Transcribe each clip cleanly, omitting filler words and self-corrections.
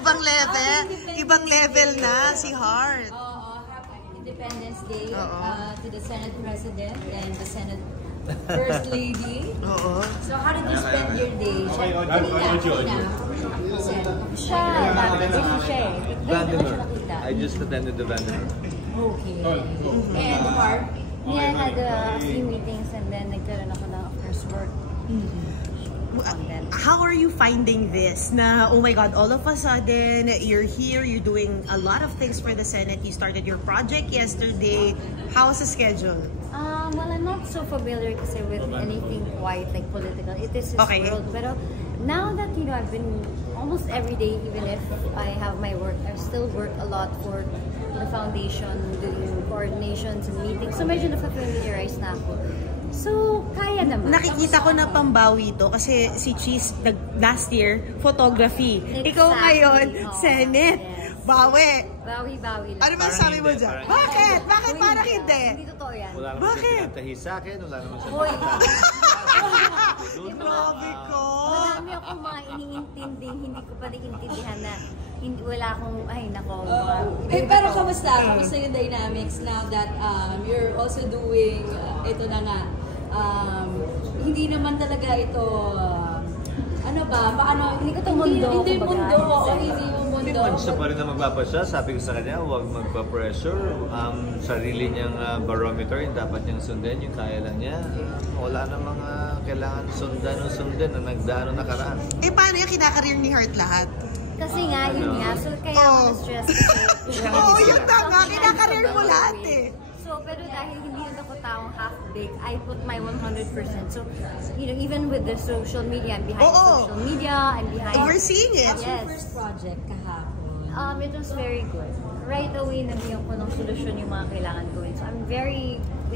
Ibang level na si Heart. Happy Independence Day to the Senate President and the Senate First Lady. So how did you spend your day? I just attended the Vandenberg. Okay. And Heart? Yeah, I had a few meetings and then nagkaroon ako ng first work. How are you finding this? Na, oh my God, all of a sudden, you're here, you're doing a lot of things for the Senate. You started your project yesterday. How's the schedule? Well, I'm not so familiar kasi with anything quite like political. It is his world. Pero now that, you know, I've been almost every day, even if I have my work, I still work a lot for the foundation, doing coordinations and meetings. So medyo na-familiarize na ako. So, kaya naman. Nakikita ko na pambawi to kasi si Cheese last year, photography. Exactly. Ikaw ngayon, Senate. Yes. Bawi. Bawi-bawi lang. Ano ba sabi mo dyan? Bakit? Bakit parang hindi? Hindi totoo yan. Wala naman siya pinatahi sa akin, wala naman siya Grabe ko. Madami akong mga iniintindi, hindi ko pa naiintindihan na wala akong, ay nako. Pero kamusta? Kamusta yung dynamics now that you're also doing, ito na nga, hindi naman talaga ito, ano ba, paano, hindi ko ito mundo, hindi yung mundo. Hindi naman siya pa rin na magpapasya. Sabi ko sa kanya, huwag magpa-pressure. Sarili niyang barometer, yung dapat niyang sundin, yung kaya lang niya. Wala na mga kailangan sundin na nagdaan o nakaraan. Eh, paano yung kinakareer ni Heart lahat? Kasi nga, yun nga. So, kaya ako na-stress kasi. Oo, yun tama. Kinakareer mo lahat eh. So, pero dahil hindi yun ako taong half-baked, I put my 100%. So, you know, even with the social media, I'm behind social media, I'm behind... We're seeing it. What's your first project kahapon? It was very good. Right away, nabigyan ko ng solusyon yung mga kailangan gawin. So,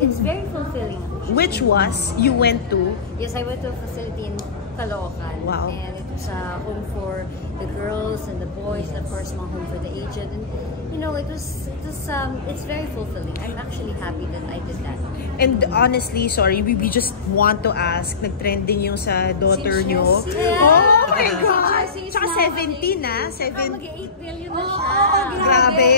it's very fulfilling. Which was, you went to? Yes, I went to a facility in Caloocan. Wow. And it was a home for the girls and the boys, and of course, mga home for the aged. And, you know, it's very fulfilling. I'm actually happy that I did that. And honestly, sorry, we just want to ask, nag-trending yung sa daughter nyo. Yeah. Oh my God! Tsaka 17 na. Mag-8 billion na siya. Grabe!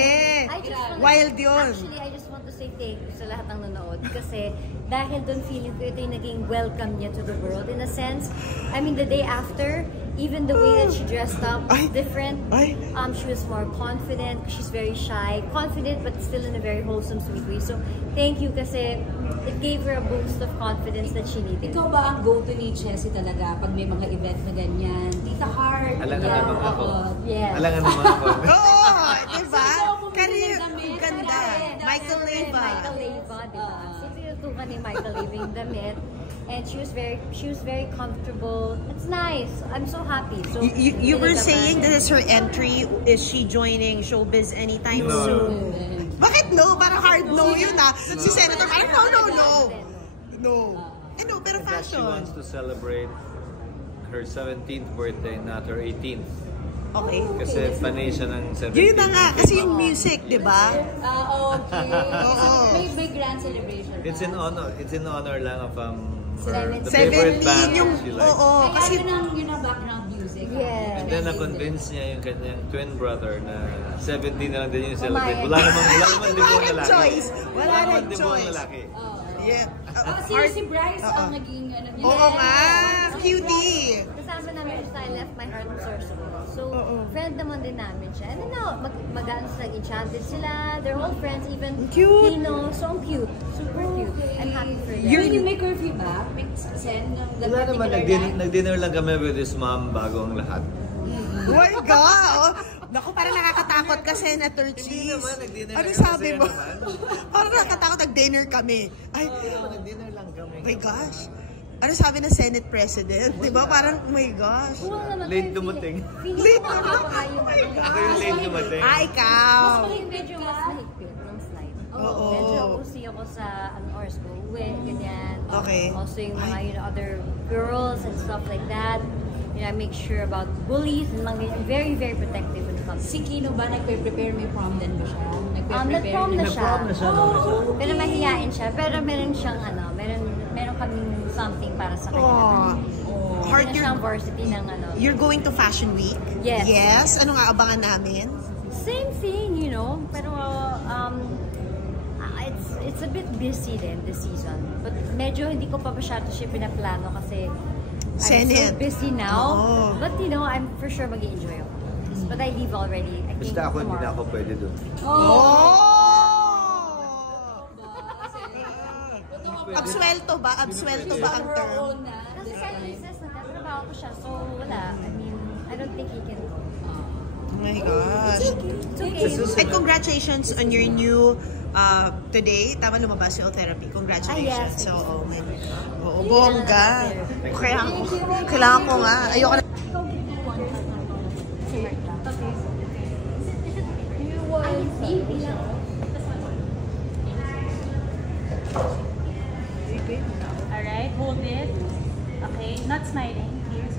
Wild yun. Actually, I just want to say thank you sa lahat ng nanood. Kasi dahil doon feeling ko ito yung naging welcome niya to the world. In a sense, I mean, the day after, even the way that she dressed up was different. She was more confident. She's very shy. Confident, but still in a very wholesome, sweet way. So, thank you kasi it gave her a boost of confidence that she needed. Ikaw ba ang go-to ni Chelsea talaga pag may mga event na ganyan? Tita Heart. Alangan naman ako. Yes. Alangan naman ako. Oo! Diba? Career, ganda. Michael Leyva. Michael Leyva, diba? So, tinutukan ni Michael Leyva yung damit. And she was very comfortable. It's nice. I'm so happy. So you were saying this is her entry. Is she joining showbiz anytime soon? Bakit no? Parang hard no yun ah. Si Senator parang no. No, pero fashion. She wants to celebrate her 17th birthday, not her 18th. Okay. Kasi panay siya ng 17th. Yun na nga, kasi yung music, di ba? Okay. May grand celebration. It's in honor lang of the 17 favorite band yung, she likes. Oo. Kasi yun ang background music. Yeah. And then na-convince niya yung kanyang twin brother na 17 na lang din yung celebrate. Wala namang libong lalaki. Choice. Wala namang libong lalaki. Yeah. Si Bryce ang naging Oo nga, cutie. Kasama namin siya, I left my heart resourceful. So, friend naman din namin siya. And then now, mag-enchanted sila. They're all friends, even Tino. So cute. Super cute. I'm happy for them. You may curfew ba? May send ng Wala naman, nag-dinner lang kami with his mom bago ang lahat. Oh my God! Naku, parang nakakatakot ka, Senator Cheese. Hindi naman, nag-dinner ano lang sabi mo? naman. Parang nakakatakot, nag-dinner kami. Ay, Nag-dinner lang kami. oh my gosh. Ano sabi ng Senate President? Diba? Parang, oh my gosh. Late dumating. Late dumating. Ako yung late dumating. Ah, ikaw. Medyo mas mahigpit ng slide. Oo. Medyo usi ako sa oras ko. Uwi, ganyan. Okay. Also yung mga other girls and stuff like that. You know, I make sure about bullies and mga very, very protective when it comes. Si Kino ba nagpe-prepare? May prom din ba siya? Nag-prom na siya. Pero mahihain siya. Pero meron siyang meron kaming something para sa kanya. Heart, Hindi na siyang varsity ng ano. you're going to Fashion Week? Yes. Yes? Ano nga abangan namin? Same thing, you know. Pero it's a bit busy din this season. But medyo hindi ko pa masyado siya pinaplano kasi I'm so busy now. Oh. But you know, I'm for sure mag-i-enjoy ako. But I leave already. I think Basta ako, hindi na tomorrow. ako pwede doon. Absuelto ba? Absuelto ba ang term? Kasi kahit princess, nagtatrabaho ko siya. So wala. I mean, I don't think he can go. Oh my gosh. It's okay. And congratulations on your new today, tama lumabas yung therapy. Congratulations. Yes. So, oo, bongga. Kailangan ko nga. Ayoko na. Alright, hold it. Okay, not smiling. Here's